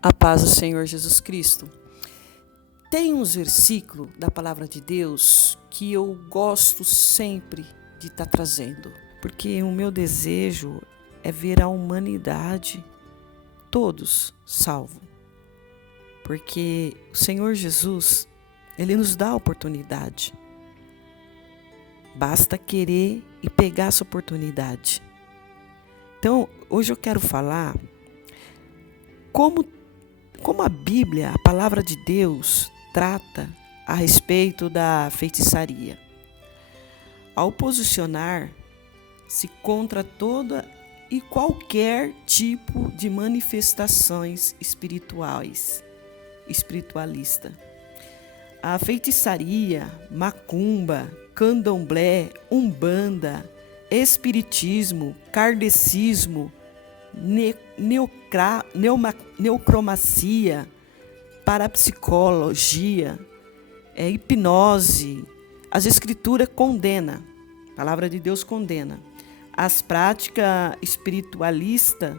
A paz do Senhor Jesus Cristo. Tem uns versículos da palavra de Deus que eu gosto sempre de estar trazendo, porque o meu desejo é ver a humanidade todos salvos, porque o Senhor Jesus, Ele nos dá a oportunidade, basta querer e pegar essa oportunidade. Então, hoje eu quero falar como a Bíblia, a palavra de Deus, trata a respeito da feitiçaria. Ao posicionar-se contra toda e qualquer tipo de manifestações espiritualista. A feitiçaria, macumba, candomblé, umbanda, espiritismo, kardecismo, neocromancia, parapsicologia, hipnose. As Escrituras condenam, a palavra de Deus condena as práticas espiritualistas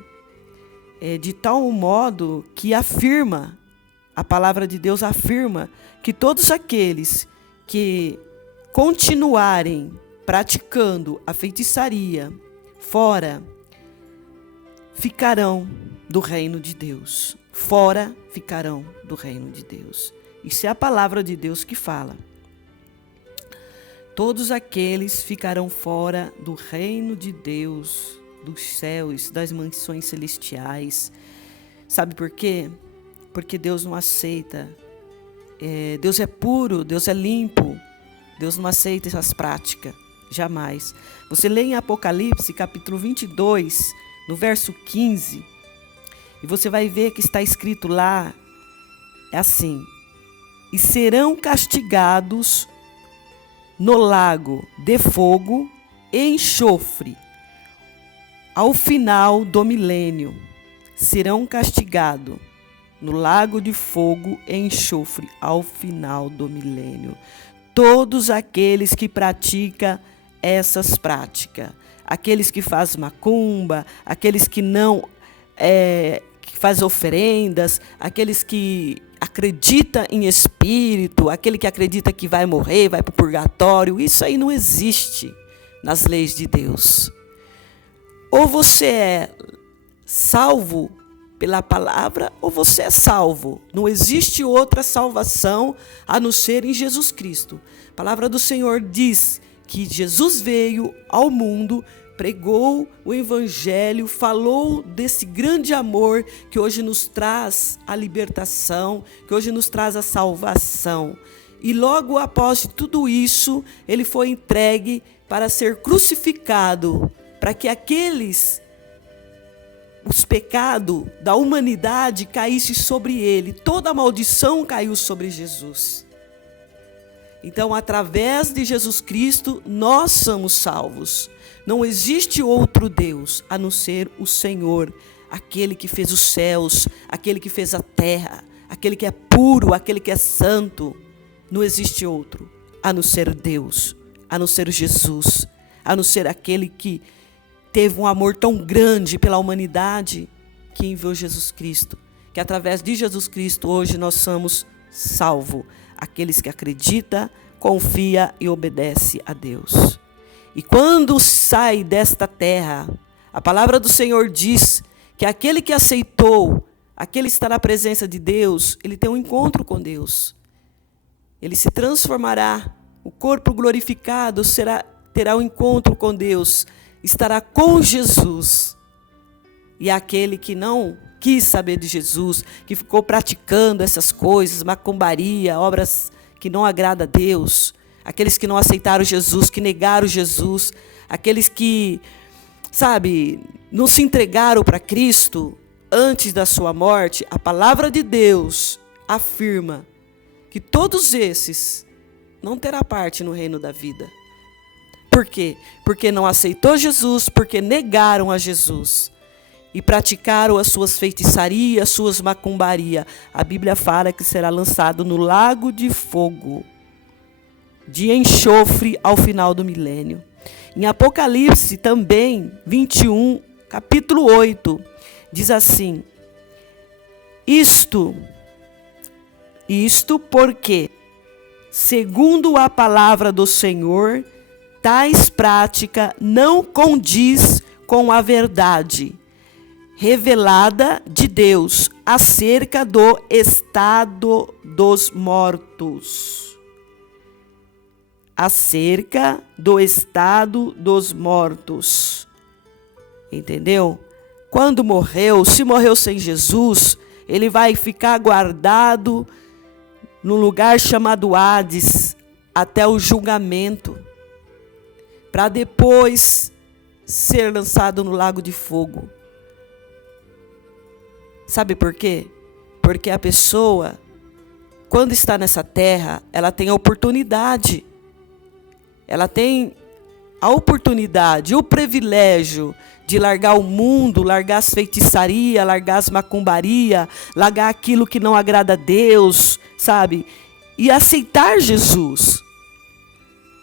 de tal modo que afirma, a palavra de Deus afirma que todos aqueles que continuarem praticando a feitiçaria fora ficarão do reino de Deus. Fora ficarão do reino de Deus. Isso é a palavra de Deus que fala. Todos aqueles ficarão fora do reino de Deus, dos céus, das mansões celestiais. Sabe por quê? Porque Deus não aceita. Deus é puro, Deus é limpo. Deus não aceita essas práticas. Jamais. Você lê em Apocalipse, capítulo 22, no verso 15, e você vai ver que está escrito lá, é assim: e serão castigados no lago de fogo e enxofre, ao final do milênio. Serão castigados no lago de fogo e enxofre, ao final do milênio. Todos aqueles que praticam essas práticas. Aqueles que fazem macumba, aqueles que não que fazem oferendas, aqueles que acreditam em espírito, aquele que acredita que vai morrer, vai para o purgatório, isso aí não existe nas leis de Deus. Ou você é salvo pela palavra, ou você é salvo. Não existe outra salvação a não ser em Jesus Cristo. A palavra do Senhor diz que Jesus veio ao mundo, pregou o evangelho, falou desse grande amor que hoje nos traz a libertação, que hoje nos traz a salvação. E logo após tudo isso, ele foi entregue para ser crucificado, para que os pecados da humanidade caíssem sobre ele. Toda a maldição caiu sobre Jesus. Então, através de Jesus Cristo, nós somos salvos. Não existe outro Deus a não ser o Senhor, aquele que fez os céus, aquele que fez a terra, aquele que é puro, aquele que é santo. Não existe outro a não ser Deus, a não ser Jesus, a não ser aquele que teve um amor tão grande pela humanidade que enviou Jesus Cristo. Que através de Jesus Cristo hoje nós somos salvos. Aqueles que acreditam, confia e obedece a Deus. E quando sai desta terra, a palavra do Senhor diz que aquele que aceitou, aquele que está na presença de Deus, ele tem um encontro com Deus. Ele se transformará, o corpo glorificado terá um encontro com Deus, estará com Jesus. E aquele que não quis saber de Jesus, que ficou praticando essas coisas, macumbaria, obras que não agradam a Deus, aqueles que não aceitaram Jesus, que negaram Jesus, aqueles que, não se entregaram para Cristo antes da sua morte, a palavra de Deus afirma que todos esses não terão parte no reino da vida. Por quê? Porque não aceitou Jesus, porque negaram a Jesus. E praticaram as suas feitiçarias, as suas macumbarias. A Bíblia fala que será lançado no lago de fogo, de enxofre ao final do milênio. Em Apocalipse também, 21, capítulo 8, diz assim: Isto porque, segundo a palavra do Senhor, tais práticas não condiz com a verdade revelada de Deus acerca do estado dos mortos. Acerca do estado dos mortos. Entendeu? Quando morreu, se morreu sem Jesus, ele vai ficar guardado num lugar chamado Hades até o julgamento, para depois ser lançado no lago de fogo. Sabe por quê? Porque a pessoa, quando está nessa terra, ela tem a oportunidade. Ela tem a oportunidade, o privilégio de largar o mundo, largar as feitiçarias, largar as macumbarias, largar aquilo que não agrada a Deus, sabe? E aceitar Jesus.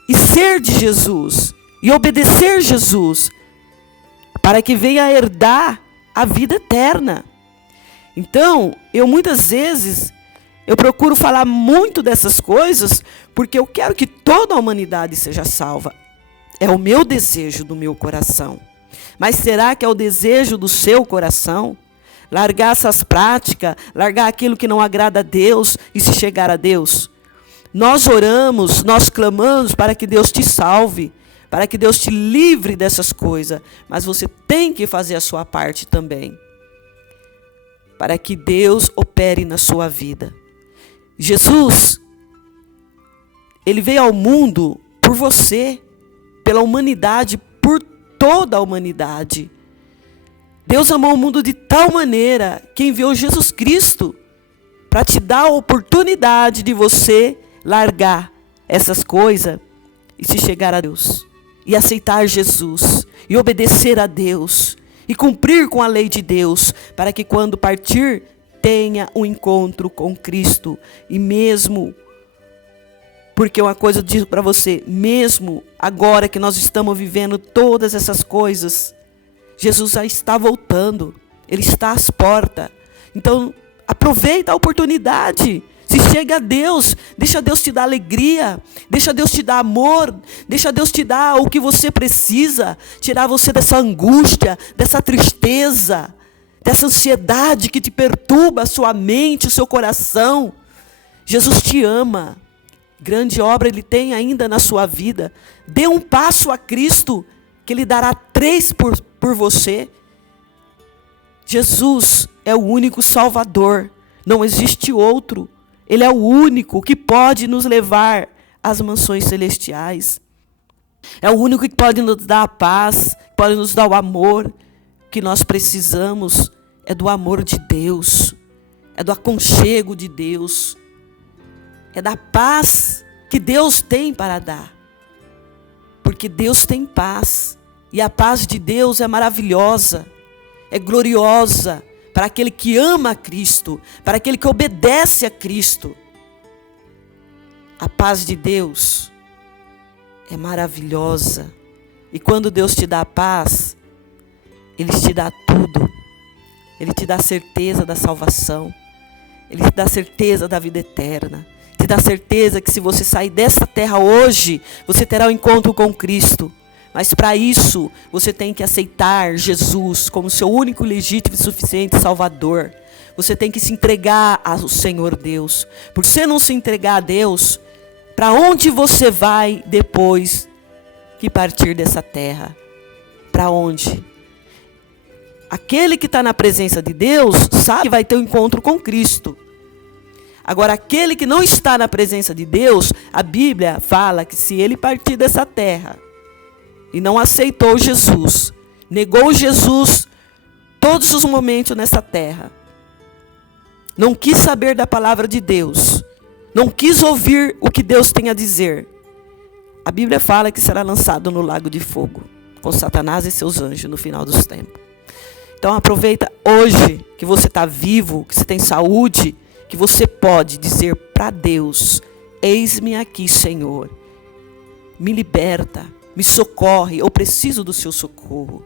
E ser de Jesus. E obedecer Jesus. Para que venha herdar a vida eterna. Então, muitas vezes, eu procuro falar muito dessas coisas, porque eu quero que toda a humanidade seja salva. É o meu desejo do meu coração. Mas será que é o desejo do seu coração? Largar essas práticas, largar aquilo que não agrada a Deus e se chegar a Deus? Nós oramos, nós clamamos para que Deus te salve, para que Deus te livre dessas coisas. Mas você tem que fazer a sua parte também, para que Deus opere na sua vida. Jesus, ele veio ao mundo por você, pela humanidade, por toda a humanidade. Deus amou o mundo de tal maneira que enviou Jesus Cristo para te dar a oportunidade de você largar essas coisas e se chegar a Deus. E aceitar Jesus, e obedecer a Deus, e cumprir com a lei de Deus, para que quando partir, tenha um encontro com Cristo. E mesmo, porque uma coisa eu digo para você, mesmo agora que nós estamos vivendo todas essas coisas, Jesus já está voltando, Ele está às portas. Então, aproveita a oportunidade. Se chega a Deus, deixa Deus te dar alegria, deixa Deus te dar amor, deixa Deus te dar o que você precisa, tirar você dessa angústia, dessa tristeza, dessa ansiedade que te perturba a sua mente, o seu coração. Jesus te ama, grande obra Ele tem ainda na sua vida. Dê um passo a Cristo, que Ele dará 3 por você. Jesus é o único Salvador, não existe outro. Ele é o único que pode nos levar às mansões celestiais. É o único que pode nos dar a paz, pode nos dar o amor que nós precisamos. É do amor de Deus, é do aconchego de Deus, é da paz que Deus tem para dar. Porque Deus tem paz, e a paz de Deus é maravilhosa, é gloriosa, para aquele que ama a Cristo, para aquele que obedece a Cristo. A paz de Deus é maravilhosa. E quando Deus te dá a paz, Ele te dá tudo. Ele te dá certeza da salvação. Ele te dá certeza da vida eterna. Te dá certeza que se você sair desta terra hoje, você terá um encontro com Cristo. Mas para isso, você tem que aceitar Jesus como seu único, legítimo e suficiente Salvador. Você tem que se entregar ao Senhor Deus. Por você não se entregar a Deus, para onde você vai depois que partir dessa terra? Para onde? Aquele que está na presença de Deus sabe que vai ter um encontro com Cristo. Agora, aquele que não está na presença de Deus, a Bíblia fala que se ele partir dessa terra e não aceitou Jesus, negou Jesus todos os momentos nessa terra, não quis saber da palavra de Deus, não quis ouvir o que Deus tem a dizer, a Bíblia fala que será lançado no lago de fogo, com Satanás e seus anjos no final dos tempos. Então aproveita hoje que você está vivo, que você tem saúde, que você pode dizer para Deus: eis-me aqui, Senhor, me liberta, me socorre, eu preciso do seu socorro.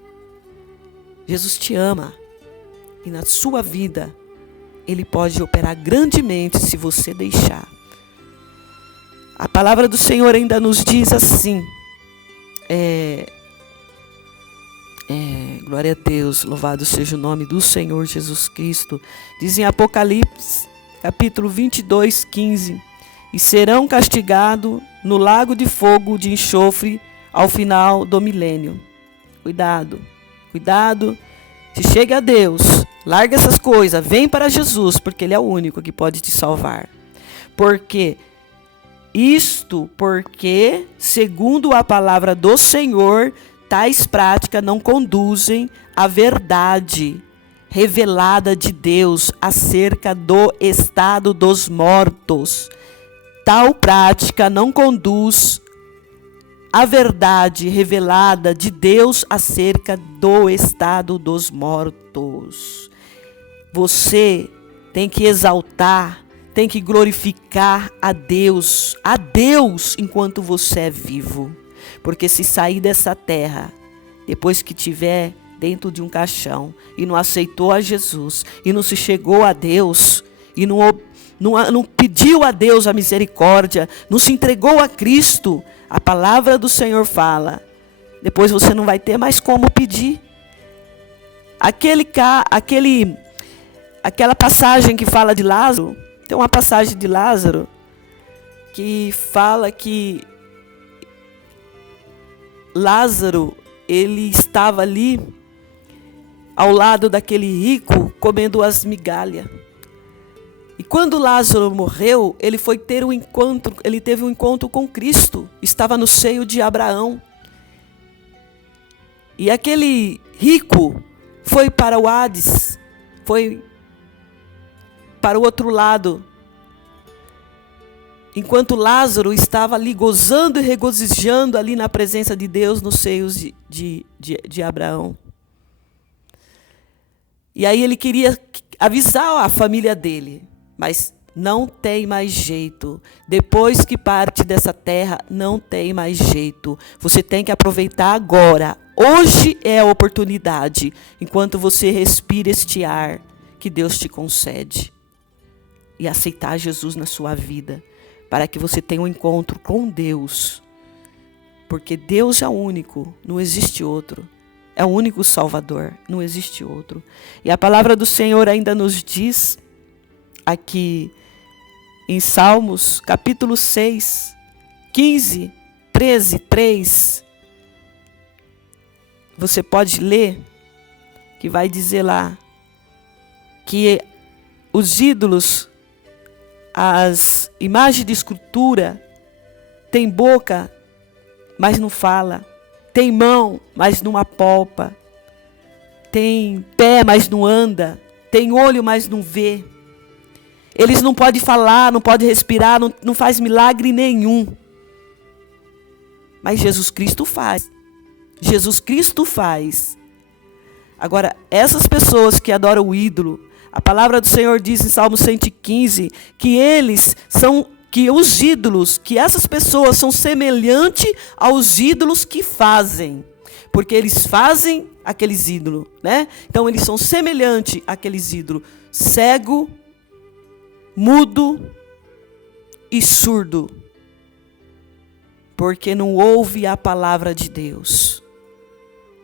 Jesus te ama, e na sua vida Ele pode operar grandemente se você deixar. A palavra do Senhor ainda nos diz assim, glória a Deus, louvado seja o nome do Senhor Jesus Cristo. Diz em Apocalipse, capítulo 22, 15, e serão castigados no lago de fogo de enxofre ao final do milênio. Cuidado, cuidado. Se chega a Deus, larga essas coisas, vem para Jesus, porque Ele é o único que pode te salvar. Porque, segundo a palavra do Senhor, tais práticas não conduzem à verdade revelada de Deus acerca do estado dos mortos. Tal prática não conduz à verdade revelada de Deus acerca do estado dos mortos. Você tem que exaltar, tem que glorificar a Deus enquanto você é vivo. Porque se sair dessa terra, depois que tiver dentro de um caixão, e não aceitou a Jesus, e não se chegou a Deus, e não pediu a Deus a misericórdia, não se entregou a Cristo, a palavra do Senhor fala, depois você não vai ter mais como pedir. Aquela passagem que fala de Lázaro, tem uma passagem de Lázaro que fala que Lázaro, ele estava ali ao lado daquele rico comendo as migalhas. E quando Lázaro morreu, ele teve um encontro com Cristo, estava no seio de Abraão. E aquele rico foi para o Hades, foi para o outro lado, enquanto Lázaro estava ali gozando e regozijando ali na presença de Deus nos seios de Abraão. E aí ele queria avisar a família dele, mas não tem mais jeito. Depois que parte dessa terra, não tem mais jeito. Você tem que aproveitar agora. Hoje é a oportunidade, enquanto você respira este ar que Deus te concede. E aceitar Jesus na sua vida, para que você tenha um encontro com Deus. Porque Deus é o único, não existe outro. É o único Salvador, não existe outro. E a palavra do Senhor ainda nos diz, aqui em Salmos, capítulo 6, 15, 13, 3. Você pode ler, que vai dizer lá, que os ídolos, as imagens de escultura, tem boca, mas não fala. Tem mão, mas não apalpa. Tem pé, mas não anda. Tem olho, mas não vê. Eles não podem falar, não podem respirar, não faz milagre nenhum. Mas Jesus Cristo faz. Jesus Cristo faz. Agora, essas pessoas que adoram o ídolo, a palavra do Senhor diz em Salmo 115 que os ídolos, que essas pessoas são semelhantes aos ídolos que fazem. Porque eles fazem aqueles ídolos, né? Então eles são semelhantes àqueles ídolos. Cego, mudo e surdo. Porque não ouve a palavra de Deus.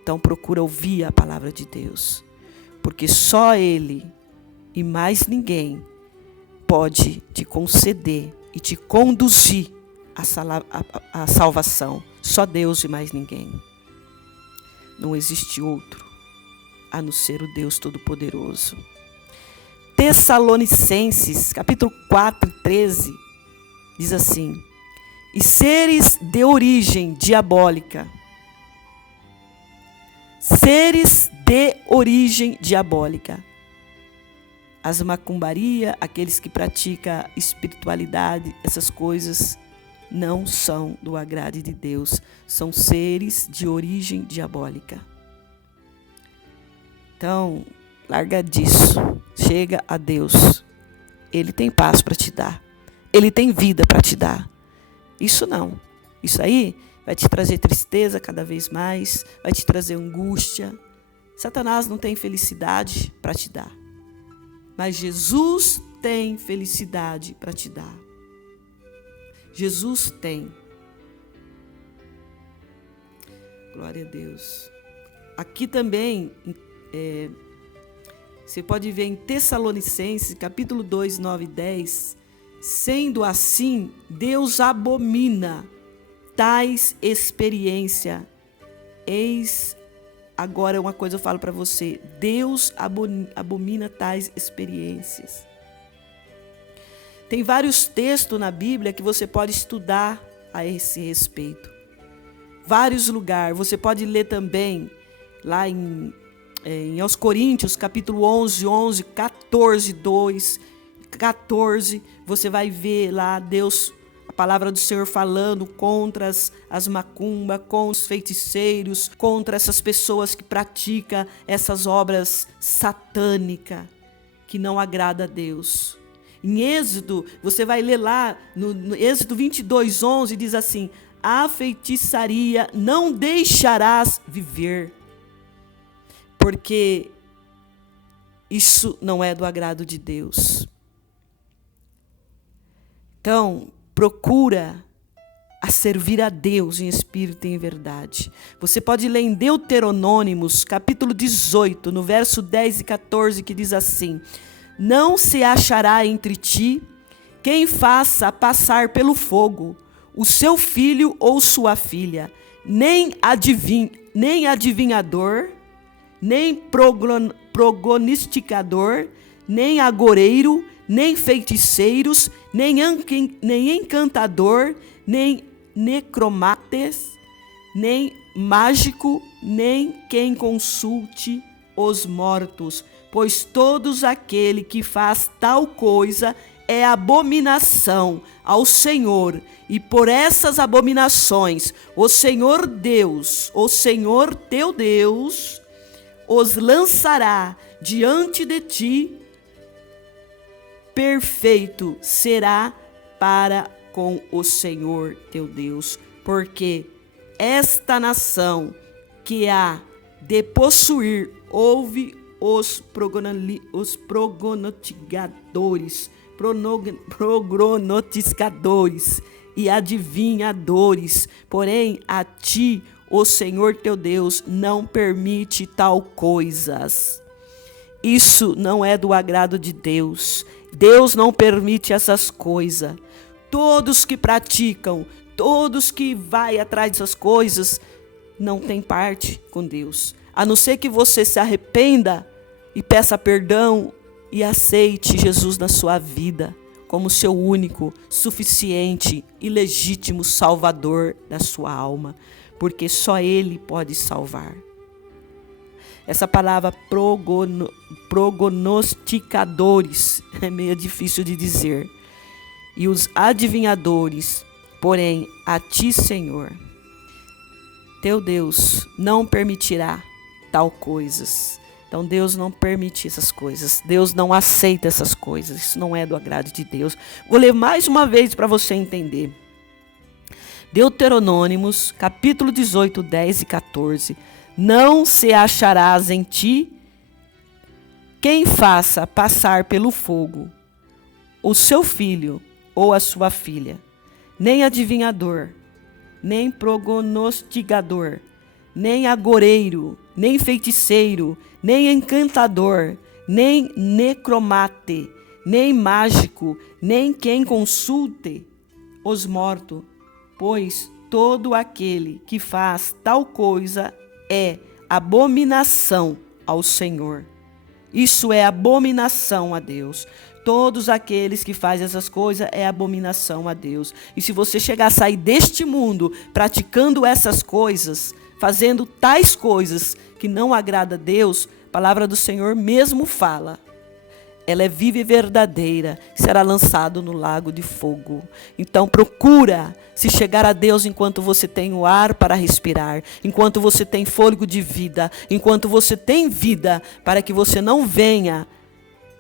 Então procura ouvir a palavra de Deus. Porque só Ele e mais ninguém pode te conceder e te conduzir à salvação. Só Deus e mais ninguém. Não existe outro a não ser o Deus Todo-Poderoso. Tessalonicenses, capítulo 4, 13, diz assim: e seres de origem diabólica. Seres de origem diabólica. As macumbaria, aqueles que praticam espiritualidade, essas coisas não são do agrado de Deus. São seres de origem diabólica. Então, larga disso. Chega a Deus. Ele tem paz para te dar. Ele tem vida para te dar. Isso não. Isso aí vai te trazer tristeza cada vez mais. Vai te trazer angústia. Satanás não tem felicidade para te dar. mas Jesus tem felicidade para te dar. Jesus tem. Glória a Deus. Aqui também, você pode ver em Tessalonicenses, capítulo 2, 9 e 10, sendo assim, Deus abomina tais experiências. Eis, agora uma coisa eu falo para você, Deus abomina tais experiências. Tem vários textos na Bíblia que você pode estudar a esse respeito. Vários lugares. Você pode ler também lá em aos Coríntios, capítulo 11, 14, 2, 14. Você vai ver lá Deus, a palavra do Senhor falando contra as macumbas, contra os feiticeiros, contra essas pessoas que praticam essas obras satânicas que não agrada a Deus. Em Êxodo, você vai ler lá, no Êxodo 22, 11, diz assim: a feitiçaria não deixarás viver, porque isso não é do agrado de Deus. Então, procura a servir a Deus em espírito e em verdade. Você pode ler em Deuteronômios, capítulo 18, no verso 10 e 14, que diz assim: não se achará entre ti quem faça passar pelo fogo o seu filho ou sua filha, nem adivinhador, nem prognosticador, nem agoreiro, nem feiticeiros, nem encantador, nem necromates, nem mágico, nem quem consulte os mortos, pois todos aquele que faz tal coisa é abominação ao Senhor, e por essas abominações o Senhor Deus, o Senhor teu Deus, os lançará diante de ti. Perfeito será para com o Senhor teu Deus, porque esta nação que há de possuir ouve os prognosticadores e adivinhadores, porém a ti, o Senhor teu Deus, não permite tal coisas. Isso não é do agrado de Deus. Deus não permite essas coisas. Todos que praticam, todos que vai atrás dessas coisas, não tem parte com Deus. A não ser que você se arrependa e peça perdão e aceite Jesus na sua vida como seu único, suficiente e legítimo Salvador da sua alma, porque só Ele pode salvar. Essa palavra prognosticadores é meio difícil de dizer. E os adivinhadores, porém, a ti, Senhor, teu Deus, não permitirá tal coisas. Então Deus não permite essas coisas. Deus não aceita essas coisas. Isso não é do agrado de Deus. Vou ler mais uma vez para você entender. Deuteronômios, capítulo 18, 10 e 14. Não se acharás em ti quem faça passar pelo fogo o seu filho ou a sua filha, nem adivinhador, nem prognosticador, nem agoreiro, nem feiticeiro, nem encantador, nem necromate, nem mágico, nem quem consulte os mortos, pois todo aquele que faz tal coisa é abominação ao Senhor. Isso é abominação a Deus. Todos aqueles que fazem essas coisas é abominação a Deus. E se você chegar a sair deste mundo praticando essas coisas, fazendo tais coisas que não agrada a Deus, a palavra do Senhor mesmo fala: ela é viva e verdadeira, será lançado no lago de fogo. Então procura se chegar a Deus enquanto você tem o ar para respirar, enquanto você tem fôlego de vida, enquanto você tem vida, para que você não venha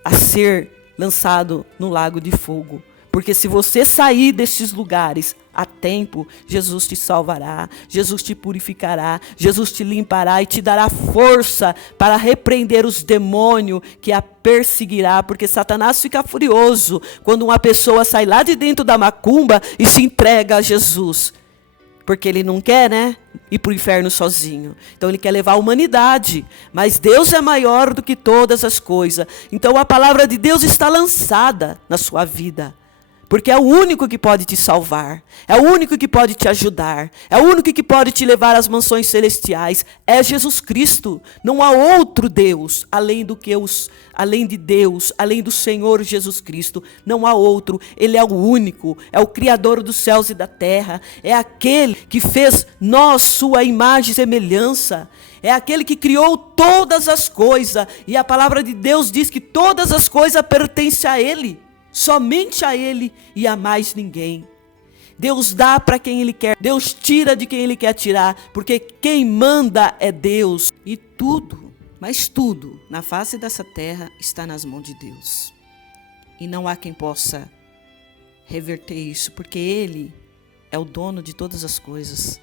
a ser lançado no lago de fogo. Porque se você sair desses lugares a tempo, Jesus te salvará, Jesus te purificará, Jesus te limpará e te dará força para repreender os demônios que a perseguirá, porque Satanás fica furioso quando uma pessoa sai lá de dentro da macumba e se entrega a Jesus. Porque ele não quer, né, ir para o inferno sozinho. Então ele quer levar a humanidade. Mas Deus é maior do que todas as coisas. Então a palavra de Deus está lançada na sua vida. Porque é o único que pode te salvar. É o único que pode te ajudar. É o único que pode te levar às mansões celestiais. É Jesus Cristo. Não há outro Deus além de Deus, além do Senhor Jesus Cristo. Não há outro. Ele é o único. É o Criador dos céus e da terra. É aquele que fez nós sua imagem e semelhança. É aquele que criou todas as coisas. E a palavra de Deus diz que todas as coisas pertencem a Ele. Somente a Ele e a mais ninguém. Deus dá para quem Ele quer. Deus tira de quem Ele quer tirar. Porque quem manda é Deus. E tudo, mas tudo, na face dessa terra está nas mãos de Deus. E não há quem possa reverter isso. Porque Ele é o dono de todas as coisas.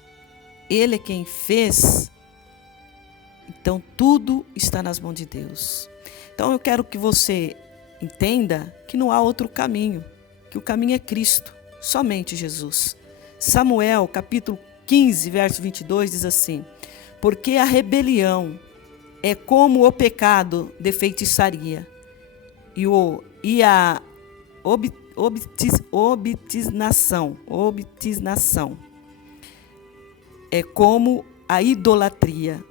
Ele é quem fez. Então tudo está nas mãos de Deus. Então eu quero que você entenda que não há outro caminho, que o caminho é Cristo, somente Jesus. Samuel, capítulo 15, verso 22, diz assim: porque a rebelião é como o pecado de feitiçaria, e a obstinação é como a idolatria,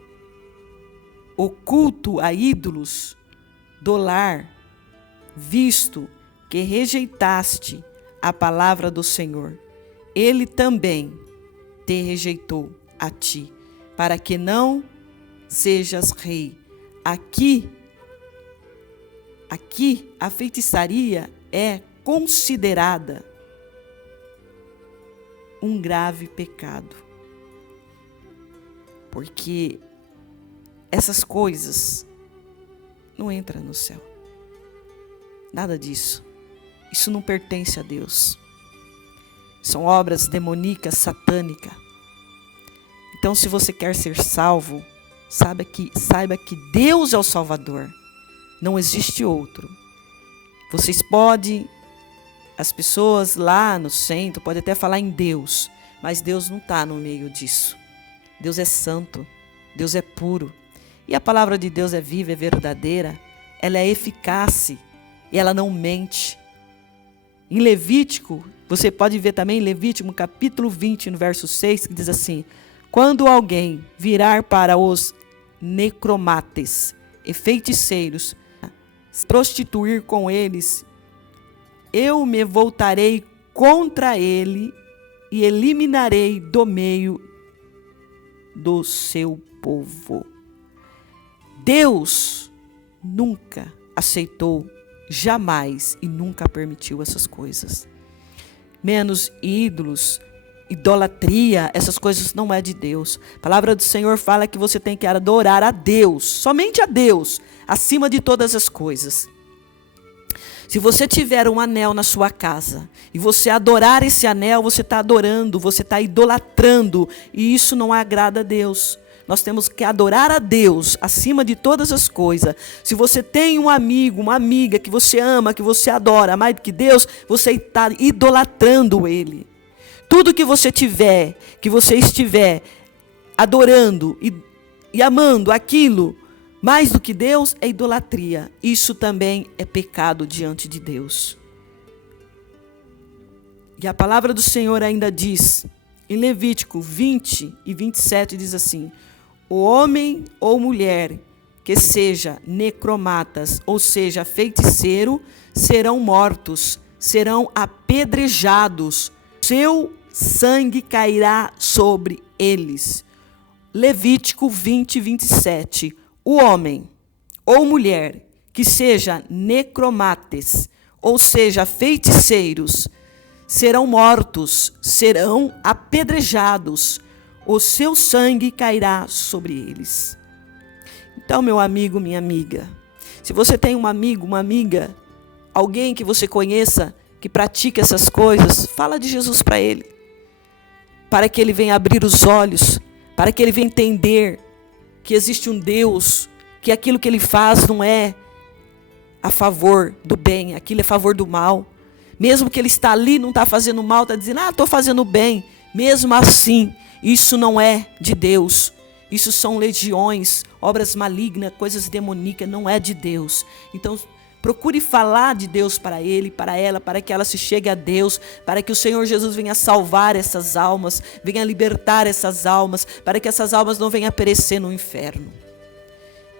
o culto a ídolos do lar, visto que rejeitaste a palavra do Senhor, Ele também te rejeitou a ti, para que não sejas rei. Aqui a feitiçaria é considerada um grave pecado, porque essas coisas não entram no céu. Nada disso. Isso não pertence a Deus. São obras demoníacas, satânicas. Então, se você quer ser salvo, saiba que Deus é o Salvador. Não existe outro. As pessoas lá no centro podem até falar em Deus, mas Deus não está no meio disso. Deus é santo, Deus é puro. E a palavra de Deus é viva, é verdadeira, ela é eficaz. E ela não mente. Em Levítico, você pode ver também em Levítico, capítulo 20, no verso 6, que diz assim: quando alguém virar para os necromates e feiticeiros, prostituir com eles, eu me voltarei contra ele e eliminarei do meio do seu povo. Deus nunca aceitou, jamais e nunca permitiu essas coisas. Menos ídolos, idolatria, essas coisas não é de Deus. A palavra do Senhor fala que você tem que adorar a Deus, somente a Deus, acima de todas as coisas. Se você tiver um anel na sua casa e você adorar esse anel, você está adorando, você está idolatrando, e isso não agrada a Deus. Nós temos que adorar a Deus acima de todas as coisas. Se você tem um amigo, uma amiga que você ama, que você adora mais do que Deus, você está idolatrando Ele. Tudo que você estiver adorando e amando aquilo mais do que Deus, é idolatria. Isso também é pecado diante de Deus. E a palavra do Senhor ainda diz, em Levítico 20 e 27, diz assim: o homem ou mulher que seja necromatas, ou seja, feiticeiro, serão mortos, serão apedrejados, seu sangue cairá sobre eles. Levítico 20, 27. O homem ou mulher que seja necromates, ou seja, feiticeiros, serão mortos, serão apedrejados, o seu sangue cairá sobre eles. Então, meu amigo, minha amiga, se você tem um amigo, uma amiga, alguém que você conheça que pratica essas coisas, fala de Jesus para ele. Para que ele venha abrir os olhos, para que ele venha entender que existe um Deus, que aquilo que ele faz não é a favor do bem, aquilo é a favor do mal. Mesmo que ele está ali, não está fazendo mal, está dizendo, estou fazendo bem. Mesmo assim, isso não é de Deus. Isso são legiões, obras malignas, coisas demoníacas, não é de Deus. Então, procure falar de Deus para ele, para ela, para que ela se chegue a Deus, para que o Senhor Jesus venha salvar essas almas, venha libertar essas almas, para que essas almas não venham a perecer no inferno.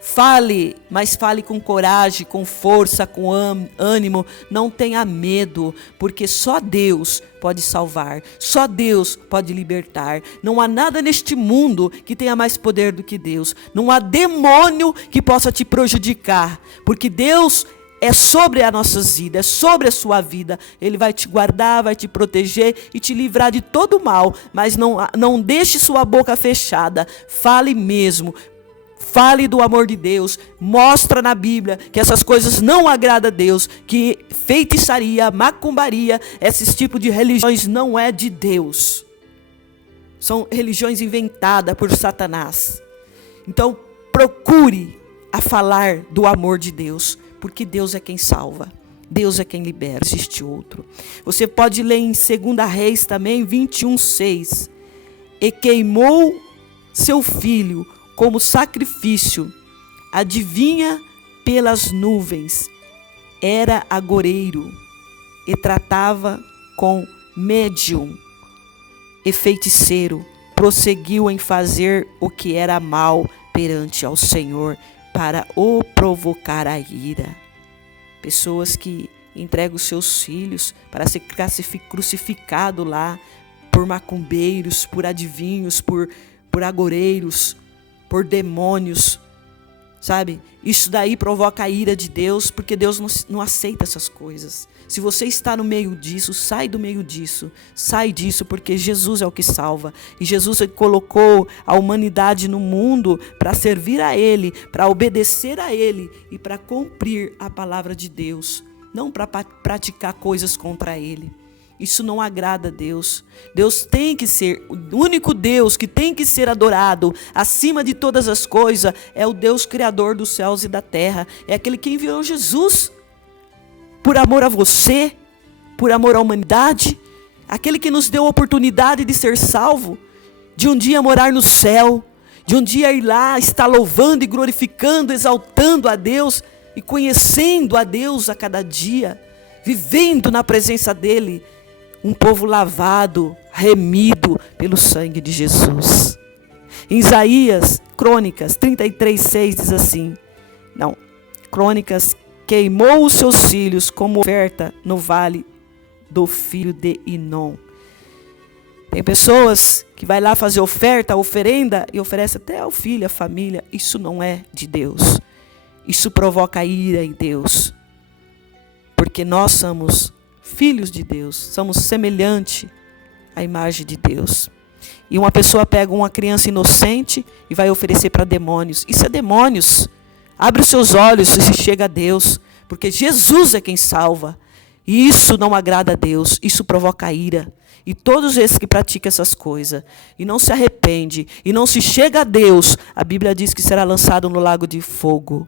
Fale, mas fale com coragem, com força, com ânimo, não tenha medo, porque só Deus pode salvar, só Deus pode libertar. Não há nada neste mundo que tenha mais poder do que Deus, não há demônio que possa te prejudicar, porque Deus é sobre as nossas vidas, é sobre a sua vida. Ele vai te guardar, vai te proteger e te livrar de todo mal, mas não deixe sua boca fechada, fale mesmo. Fale do amor de Deus, mostra na Bíblia que essas coisas não agradam a Deus, que feitiçaria, macumbaria, esses tipos de religiões não é de Deus. São religiões inventadas por Satanás. Então procure a falar do amor de Deus, porque Deus é quem salva, Deus é quem libera, existe outro. Você pode ler em 2 Reis também, 21:6. E queimou seu filho como sacrifício, adivinha pelas nuvens, era agoreiro, e tratava com médium e feiticeiro, prosseguiu em fazer o que era mal perante ao Senhor, para o provocar a ira. Pessoas que entregam seus filhos para ser crucificado lá, por macumbeiros, por adivinhos, por agoreiros, por demônios, sabe? Isso daí provoca a ira de Deus, porque Deus não aceita essas coisas. Se você está no meio disso, sai do meio disso, sai disso, porque Jesus é o que salva. E Jesus colocou a humanidade no mundo para servir a Ele, para obedecer a Ele e para cumprir a palavra de Deus, não para praticar coisas contra Ele. Isso não agrada a Deus. Deus tem que ser, o único Deus que tem que ser adorado acima de todas as coisas é o Deus Criador dos céus e da terra. É aquele que enviou Jesus por amor a você, por amor à humanidade. Aquele que nos deu a oportunidade de ser salvo, de um dia morar no céu, de um dia ir lá, estar louvando e glorificando, exaltando a Deus e conhecendo a Deus a cada dia, vivendo na presença dEle. Um povo lavado, remido pelo sangue de Jesus. Em Isaías, Crônicas 33:6 diz assim, Crônicas, queimou os seus filhos como oferta no vale do filho de Inom. Tem pessoas que vai lá fazer oferenda e oferece até ao filho, à família. Isso não é de Deus. Isso provoca ira em Deus. Porque nós somos filhos de Deus, somos semelhantes à imagem de Deus. E uma pessoa pega uma criança inocente e vai oferecer para demônios. Isso é demônios. Abre os seus olhos e chega a Deus, porque Jesus é quem salva. E isso não agrada a Deus, isso provoca ira. E todos esses que praticam essas coisas, e não se arrepende, e não se chega a Deus, a Bíblia diz que será lançado no lago de fogo,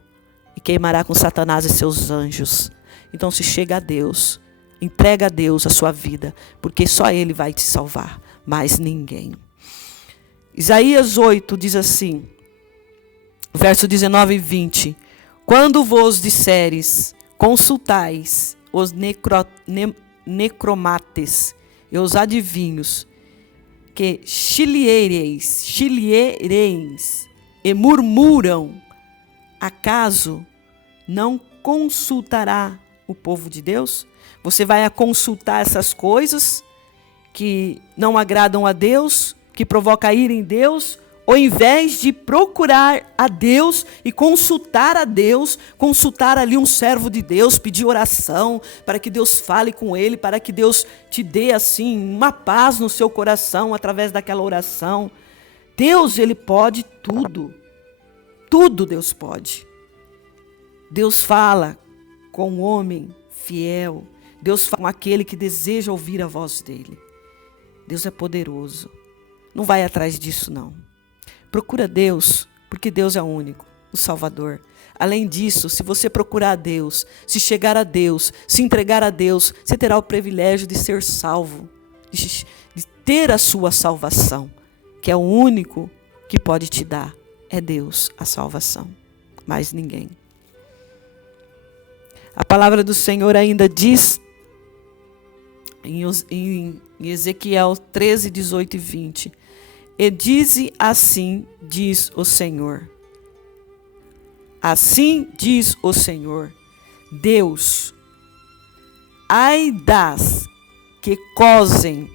e queimará com Satanás e seus anjos. Então se chega a Deus, entrega a Deus a sua vida, porque só Ele vai te salvar, mais ninguém. Isaías 8 diz assim, verso 19 e 20. Quando vos disseres, consultais os necromates e os adivinhos, que chiliereis e murmuram, acaso não consultará o povo de Deus? Você vai a consultar essas coisas que não agradam a Deus, que provocam ira em Deus, ao invés de procurar a Deus e consultar a Deus, consultar ali um servo de Deus, pedir oração para que Deus fale com ele, para que Deus te dê assim uma paz no seu coração através daquela oração. Deus, Ele pode tudo. Tudo Deus pode. Deus fala com o homem fiel. Deus fala com aquele que deseja ouvir a voz dele. Deus é poderoso. Não vai atrás disso, não. Procura Deus, porque Deus é o único, o Salvador. Além disso, se você procurar a Deus, se chegar a Deus, se entregar a Deus, você terá o privilégio de ser salvo, de ter a sua salvação, que é o único que pode te dar. É Deus a salvação, mais ninguém. A palavra do Senhor ainda diz, em Ezequiel 13, 18 e 20, e dize assim, diz o Senhor. Assim diz o Senhor, Deus, ai das que cosem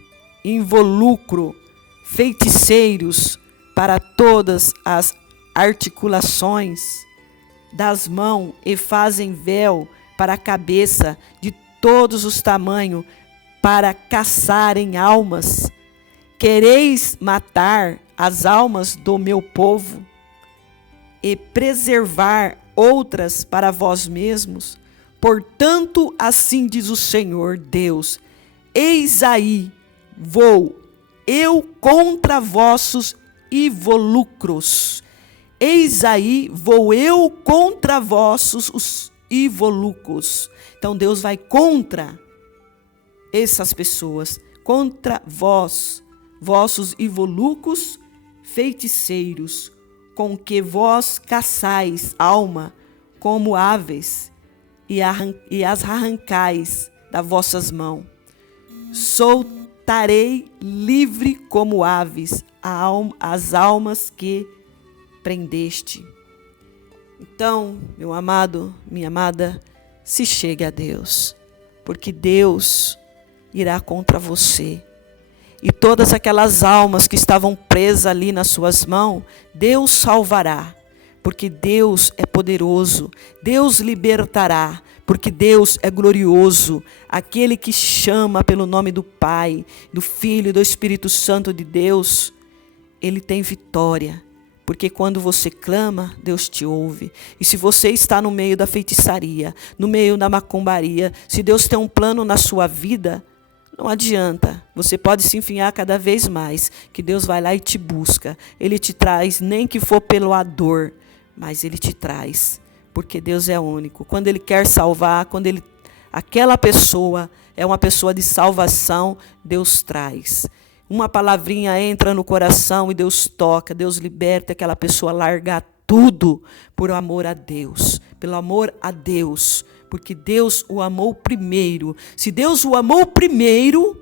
involucro feiticeiros para todas as articulações das mãos e fazem véu para a cabeça de todos os tamanhos para caçarem almas. Quereis matar as almas do meu povo e preservar outras para vós mesmos? Portanto, assim diz o Senhor Deus, eis aí vou eu contra vossos involucros. Eis aí vou eu contra vossos os involucros. Então Deus vai contra essas pessoas, contra vós, vossos involucros feiticeiros, com que vós caçais alma como aves e as arrancais das vossas mãos. Soltarei livre como aves as almas que prendeste. Então, meu amado, minha amada, se chegue a Deus, porque Deus irá contra você. E todas aquelas almas que estavam presas ali nas suas mãos, Deus salvará, porque Deus é poderoso. Deus libertará, porque Deus é glorioso. Aquele que chama pelo nome do Pai, do Filho e do Espírito Santo de Deus, ele tem vitória. Porque quando você clama, Deus te ouve. E se você está no meio da feitiçaria, no meio da macumbaria, se Deus tem um plano na sua vida, não adianta, você pode se enfiar cada vez mais, que Deus vai lá e te busca. Ele te traz, nem que for pela dor, mas Ele te traz, porque Deus é único. Quando Ele quer salvar, aquela pessoa é uma pessoa de salvação, Deus traz. Uma palavrinha entra no coração e Deus toca, Deus liberta aquela pessoa a largar tudo por amor a Deus, pelo amor a Deus. Porque Deus o amou primeiro. Se Deus o amou primeiro,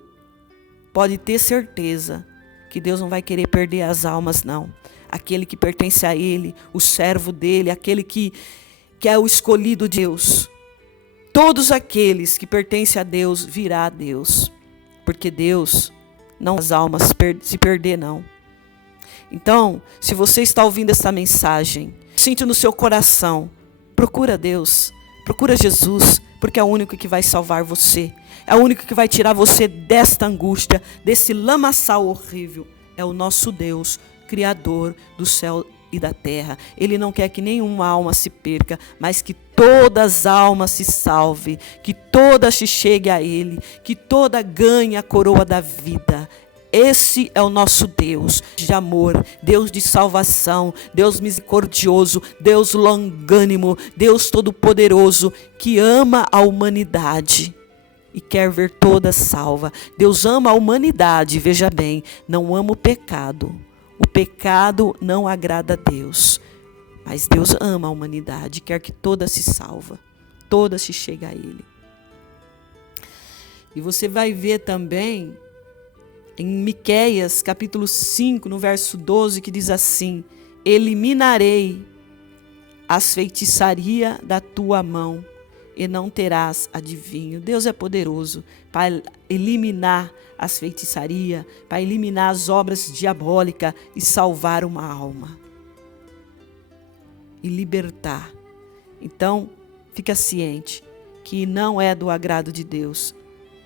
pode ter certeza que Deus não vai querer perder as almas, não. Aquele que pertence a Ele, o servo dEle, aquele que é o escolhido de Deus. Todos aqueles que pertencem a Deus, virá a Deus. Porque Deus não as almas se perder, não. Então, se você está ouvindo essa mensagem, sinta no seu coração, procura Deus. Procura Jesus, porque é o único que vai salvar você. É o único que vai tirar você desta angústia, desse lamaçal horrível. É o nosso Deus, Criador do céu e da terra. Ele não quer que nenhuma alma se perca, mas que todas as almas se salvem, que todas se cheguem a Ele, que toda ganhe a coroa da vida. Esse é o nosso Deus de amor, Deus de salvação, Deus misericordioso, Deus longânimo, Deus todo-poderoso, que ama a humanidade e quer ver toda salva. Deus ama a humanidade, veja bem, não ama o pecado. O pecado não agrada a Deus, mas Deus ama a humanidade, quer que toda se salva, toda se chegue a Ele. E você vai ver também em Miqueias, capítulo 5, no verso 12, que diz assim: eliminarei as feitiçarias da tua mão e não terás adivinho. Deus é poderoso para eliminar as feitiçarias, para eliminar as obras diabólicas e salvar uma alma. E libertar. Então, fica ciente que não é do agrado de Deus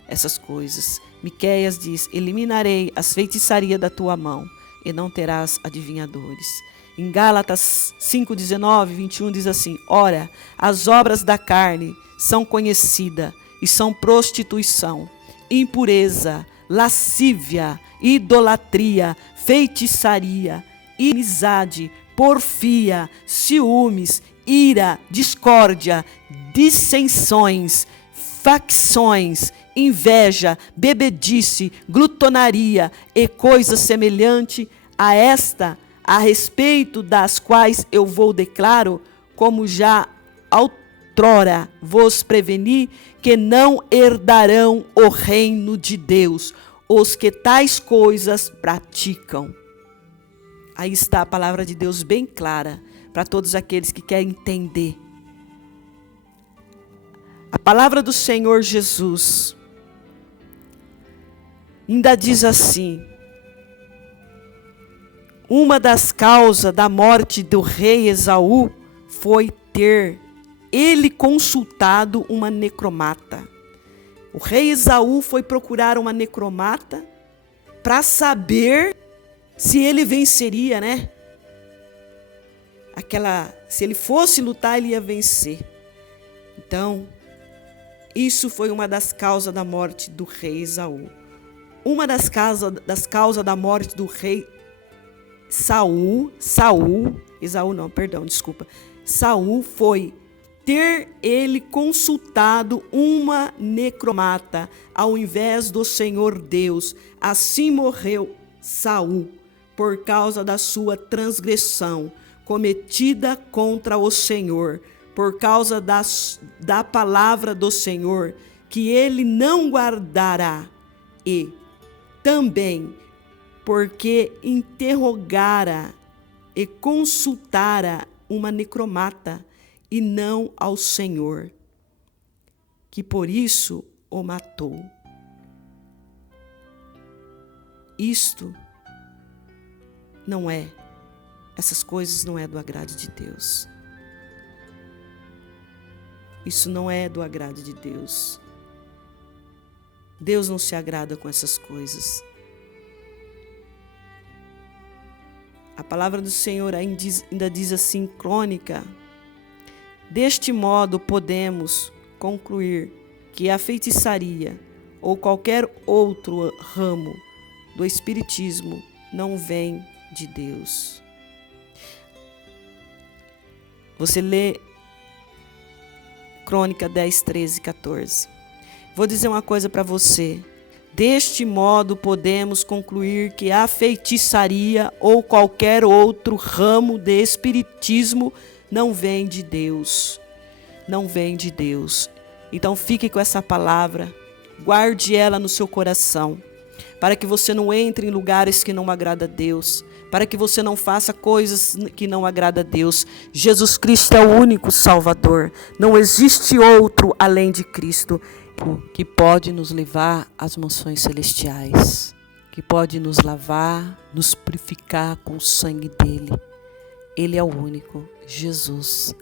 essas coisas. Miqueias diz: eliminarei as feitiçarias da tua mão e não terás adivinhadores. Em Gálatas 5:19, 21 diz assim: ora, as obras da carne são conhecidas, e são prostituição, impureza, lascívia, idolatria, feitiçaria, inimizade, porfia, ciúmes, ira, discórdia, dissensões, facções, inveja, bebedice, glutonaria e coisa semelhante a esta, a respeito das quais eu vou declaro, como já outrora vos preveni, que não herdarão o reino de Deus, os que tais coisas praticam. Aí está a palavra de Deus bem clara para todos aqueles que querem entender. A palavra do Senhor Jesus ainda diz assim: uma das causas da morte do rei Esaú foi ter ele consultado uma necromata. O rei Esaú foi procurar uma necromata para saber se ele venceria, né? Se ele fosse lutar, ele ia vencer. Então, isso foi uma das causas da morte do rei Esaú. Uma das causas da morte do rei Saul foi ter ele consultado uma necromata ao invés do Senhor Deus. Assim morreu Saul por causa da sua transgressão cometida contra o Senhor, por causa da palavra do Senhor que ele não guardará, e também porque interrogara e consultara uma necromata e não ao Senhor, que por isso o matou. Isto não é, essas coisas não é do agrado de Deus. Isso não é do agrado de Deus. Deus não se agrada com essas coisas. A palavra do Senhor ainda diz assim, Crônica: deste modo podemos concluir que a feitiçaria ou qualquer outro ramo do espiritismo não vem de Deus. Você lê Crônica 10, 13, 14. Vou dizer uma coisa para você. Deste modo podemos concluir que a feitiçaria ou qualquer outro ramo de espiritismo não vem de Deus. Não vem de Deus. Então fique com essa palavra, guarde ela no seu coração, para que você não entre em lugares que não agrada a Deus, para que você não faça coisas que não agrada a Deus. Jesus Cristo é o único Salvador. Não existe outro além de Cristo, que pode nos levar às mansões celestiais, que pode nos lavar, nos purificar com o sangue dele. Ele é o único, Jesus.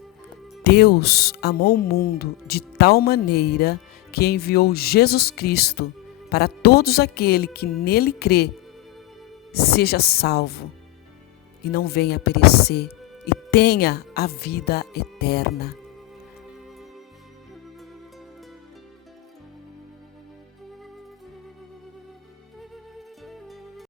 Deus amou o mundo de tal maneira que enviou Jesus Cristo para todos aqueles que nele crê, seja salvo e não venha a perecer e tenha a vida eterna.